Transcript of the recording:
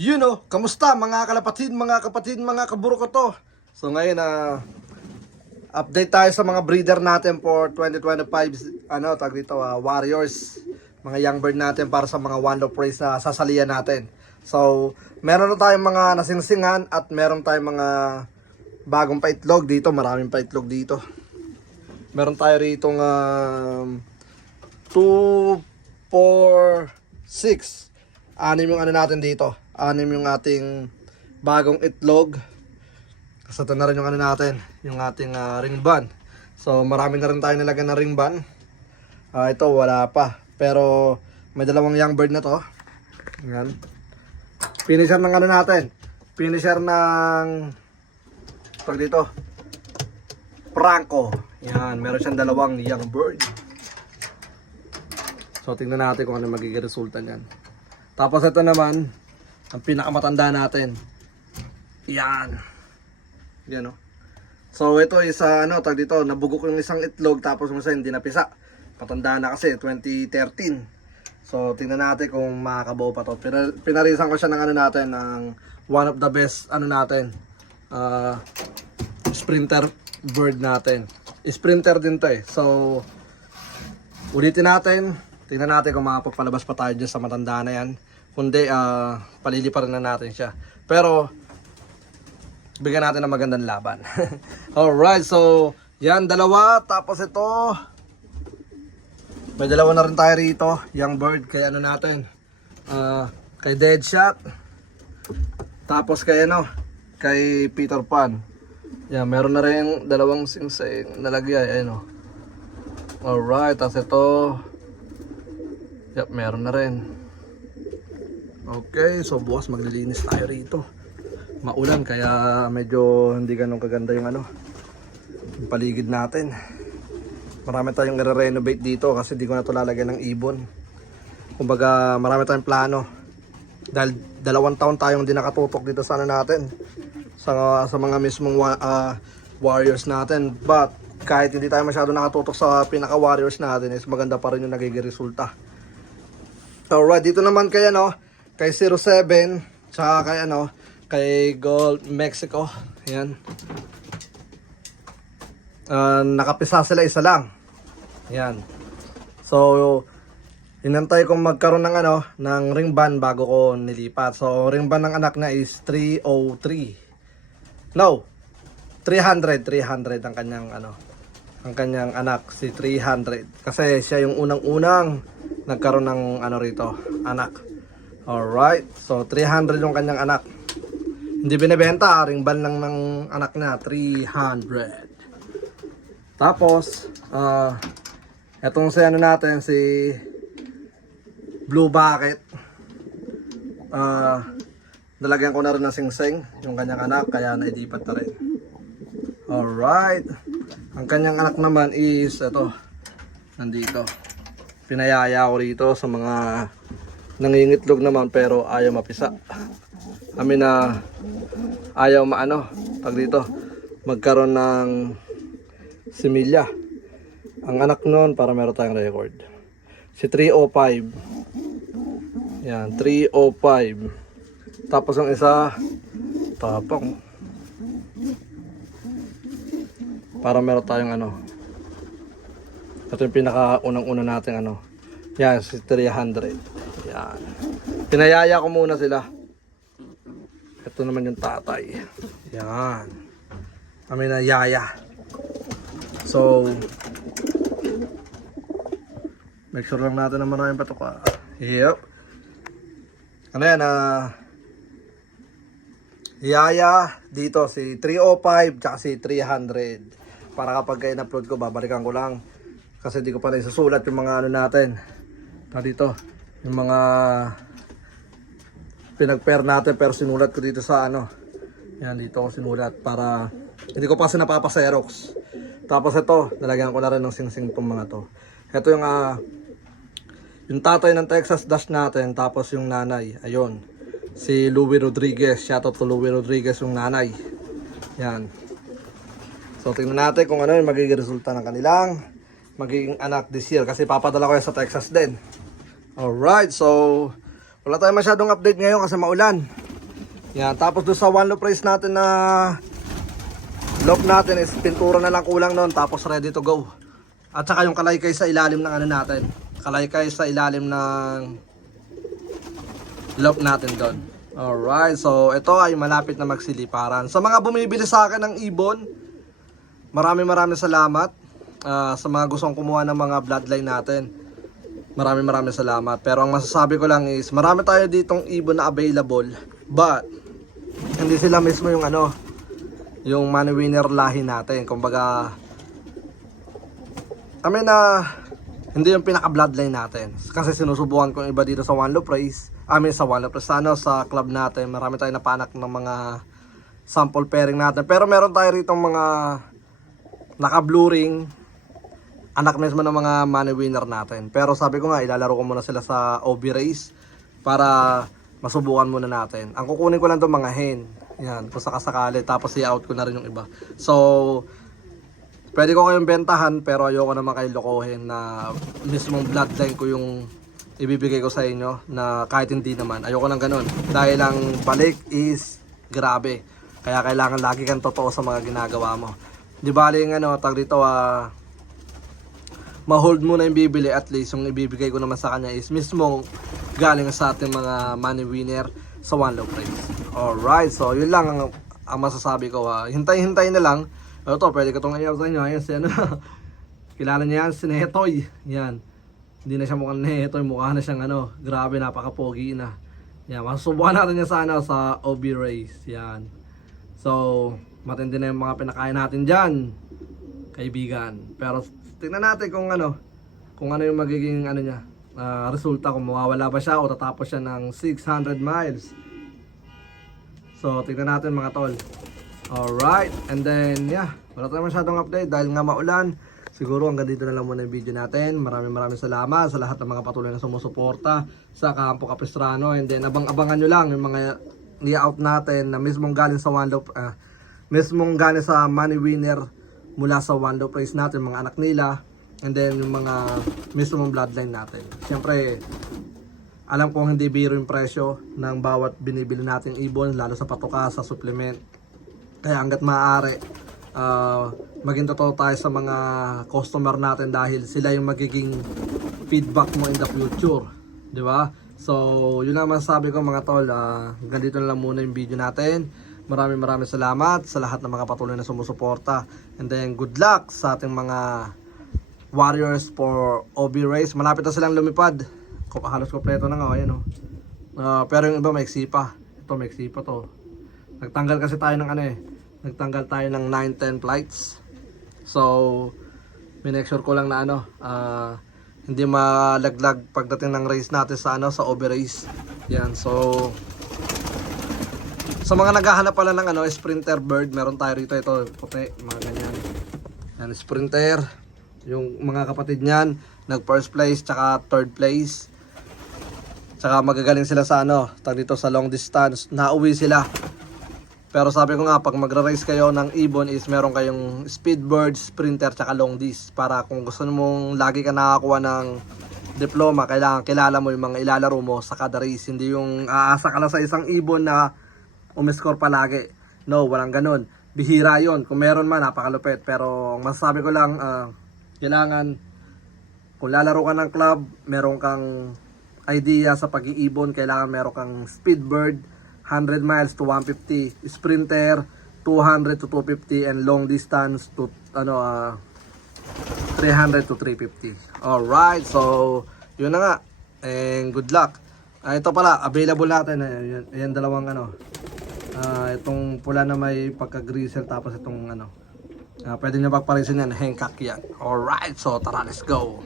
You know, kamusta mga kalapatid, mga kapatid, mga kaburo ko to. So ngayon na update tayo sa mga breeder natin for 2025 ano tag dito ah, Warriors mga young bird natin para sa mga one love race na sasalian natin. So, meron na tayong mga nasingsingan at meron tayong mga bagong paitlog dito, maraming paitlog dito. Meron tayo rito ng 2 4 6 anim yung ano natin dito. Anim yung ating bagong itlog. Kasi ito na rin yung ano natin, yung ating ah, ring ban. So marami na rin tayo nilagyan na ring ban. Ah, ito wala pa. Pero may dalawang young bird na to. Yan. Finisher ng ano natin. Finisher ng pag dito. Franco. Yan, meron siyang dalawang young bird. So tingnan natin kung ano magiging resulta niyan. Tapos ito naman, ang pinakamatanda natin. Yan. Yan o. So ito is uh, ano, tag dito, nabugok yung isang itlog tapos isa hindi napisa. Patanda na kasi, 2013. So tingnan natin kung makakabuo pa to. Pina- pinarisan ko siya ng ano natin, ng one of the best ano natin, uh, sprinter bird natin. Sprinter din to eh. So ulitin natin, tingnan natin kung makapagpalabas pa tayo dyan sa matanda na yan. Kundi, uh, palili pa rin na natin siya. Pero, bigyan natin ng magandang laban. Alright, so, yan, dalawa. Tapos ito, may dalawa na rin tayo rito. Young bird, kay ano natin. ah, kay Deadshot. Tapos kay ano, kay Peter Pan. Yan, meron na rin dalawang singsing nalagay. Ayun o. Alright, tapos ito. Yep, meron na rin. Okay, so bukas maglilinis tayo rito. Maulan kaya medyo hindi ganun kaganda yung ano, yung paligid natin. Marami tayong i-renovate dito kasi di ko na to lalagyan ng ibon. Kumbaga, marami tayong plano. Dahil dalawang taon tayong di nakatutok dito sa ano natin. Sa, sa mga mismong ah, warriors natin. But, kahit hindi tayo masyado nakatutok sa pinaka-warriors natin, is maganda pa rin yung nagiging resulta. Alright, dito naman kay ano, kay 07, tsaka kay ano, kay Gold Mexico. Ayan. Ah, nakapisa sila isa lang. Ayan. So, inantay kong magkaroon ng ano, ng ring ban bago ko nilipat. So, ring ban ng anak na is 303. No. 300, 300 ang kanyang ano, ang kanyang anak si 300 kasi siya yung unang-unang nagkaroon ng ano rito, anak. Alright, so 300 yung kanyang anak. Hindi binebenta, ring ban lang ng anak niya, 300. Tapos, ah, etong si ano natin, si Blue Bucket. Ah, nalagyan ko na rin ng singsing, yung kanyang anak, kaya naidipat na rin. Alright. Ang kanyang anak naman is, ito, nandito. Pinayaya ko rito sa mga nangingitlog naman pero ayaw mapisa. Kami na ayaw maano, pag dito, magkaroon ng similya. Ang anak noon para meron tayong record. Si 305. Yan, 305. Tapos ang isa, tapang. Para meron tayong ano. Ito yung pinaka-unang-una natin ano. Yan, si 300. Yan. Pinayaya ko muna sila. Ito naman yung tatay. Yan. Kami na yaya. So, make sure lang natin na maraming patuka. Yep. Ano yan, ah... Yaya dito si 305 tsaka si 300 para kapag kayo upload ko babalikan ko lang kasi di ko pa rin susulat yung mga ano natin na dito yung mga pinag-pair natin pero sinulat ko dito sa ano yan dito ko sinulat para hindi ko pa kasi napapaserox tapos ito nalagyan ko na rin ng singsing tong mga to ito yung ah yung tatay ng Texas Dash natin tapos yung nanay ayun si Louie Rodriguez. Shoutout to Louie Rodriguez yung nanay. Yan. So tingnan natin kung ano yung magiging resulta ng kanilang magiging anak this year. Kasi papadala ko yan sa Texas din. Alright, so wala tayong masyadong update ngayon kasi maulan. Yan, tapos doon sa one loop race natin na loop natin is pintura na lang kulang noon tapos ready to go. At saka yung kalaykay sa ilalim ng ano natin. Kalaykay sa ilalim ng loop natin doon. Alright, so ito ay malapit na magsiliparan. Sa mga bumibili sa akin ng ibon, maraming maraming salamat. Ah, sa mga gustong kumuha ng mga bloodline natin. Maraming maraming salamat. Pero ang masasabi ko lang is, marami tayo ditong ibon na available. But, hindi sila mismo yung ano, yung money winner lahi natin. Kumbaga, kami na hindi yung pinaka bloodline natin. Kasi sinusubukan ko yung iba dito sa One Loop Race. I mean sa One Loop Race, ano, sa club natin. Marami tayong napanak ng mga sample pairing natin. Pero meron tayo rito mga naka-blue ring, anak mismo ng mga money winner natin. Pero sabi ko nga, ilalaro ko muna sila sa OB race para masubukan muna natin. Ang kukunin ko lang doon mga hen. Yan, kung sakasakali. Tapos i-out ko na rin yung iba. So, pwede ko kayong bentahan pero ayoko naman kayo lokohin na mismong bloodline ko yung ibibigay ko sa inyo na kahit hindi naman. Ayoko nang ganun. Dahil ang balik is grabe. Kaya kailangan lagi kang totoo sa mga ginagawa mo. Di bali yung ano, tag dito ah, ma-hold muna yung bibili at least yung ibibigay ko naman sa kanya is mismo galing sa ating mga money winner sa one low price. Alright, so yun lang ang, ang masasabi ko. ha. Hintay-hintay na lang. Ito, pwede ko itong ayaw sa inyo. Ayan si ano. Kilala niya yan, si Netoy. Yan. Hindi na siya mukhang Netoy. Mukha na siyang ano. Grabe, napaka-pogi na. Yan, masusubukan natin niya sa ano, sa OB race. Yan. So, matindi na yung mga pinakain natin dyan kaibigan. Pero tingnan natin kung ano, kung ano yung magiging ano niya, ah, resulta kung mawawala ba siya o tatapos siya ng 600 miles. So, tingnan natin mga tol. Alright, and then yeah, wala tayong masyadong update dahil nga maulan. Siguro hanggang dito na lang muna yung video natin. Maraming maraming salamat sa lahat ng mga patuloy na sumusuporta sa Campo Capistrano. And then abang-abangan nyo lang yung mga layout natin na mismong galing sa One Loop, ah, mismong galing sa Money Winner mula sa One Race natin, mga anak nila. And then yung mga mismong bloodline natin. Siyempre, alam kong hindi biro yung presyo ng bawat binibili nating ibon, lalo sa patuka, sa supplement. Kaya hanggat maaari, ah, maging totoo tayo sa mga customer natin dahil sila yung magiging feedback mo in the future. Di ba? So, yun lang masasabi ko mga tol. Uh, ganito na lang muna yung video natin. Maraming maraming salamat sa lahat ng mga patuloy na sumusuporta. And then, good luck sa ating mga warriors for OB race. Malapit na silang lumipad. Halos kompleto na nga. Ayan, oh. Ah, pero yung iba may pa. Ito may pa to. Nagtanggal kasi tayo ng ano eh. Nagtanggal tayo ng 9-10 flights. So, minake sure ko lang na ano, ah, hindi malaglag pagdating ng race natin sa ano, sa over race. Yan, so sa mga naghahanap pala ng ano, sprinter bird, meron tayo rito ito, puti, mga ganyan. Yan, sprinter. Yung mga kapatid niyan, nag first place tsaka third place. Tsaka magagaling sila sa ano, tag dito sa long distance. Nauwi sila. Pero sabi ko nga, pag magra-race kayo ng ibon is meron kayong speedbird, sprinter, tsaka long disc. Para kung gusto mong lagi ka nakakuha ng diploma, kailangan kilala mo yung mga ilalaro mo sa kada race. Hindi yung aasa ka lang sa isang ibon na umiscore palagi. No, walang ganun. Bihira yon Kung meron man, napakalupit. Pero ang masasabi ko lang, ah, kailangan kung lalaro ka ng club, meron kang idea sa pag-iibon, kailangan meron kang speedbird, 100 miles to 150, sprinter, 200 to 250, and long distance to ano ah 300 to 350. Alright, so yun na nga. And good luck. Ah, ito pala, available natin. Ayan, ayan dalawang ano. Ah, itong pula na may pagka-grisel tapos itong ano. Ah, pwede nyo pagparisin yan, Hancock yan. Alright, so tara, let's go.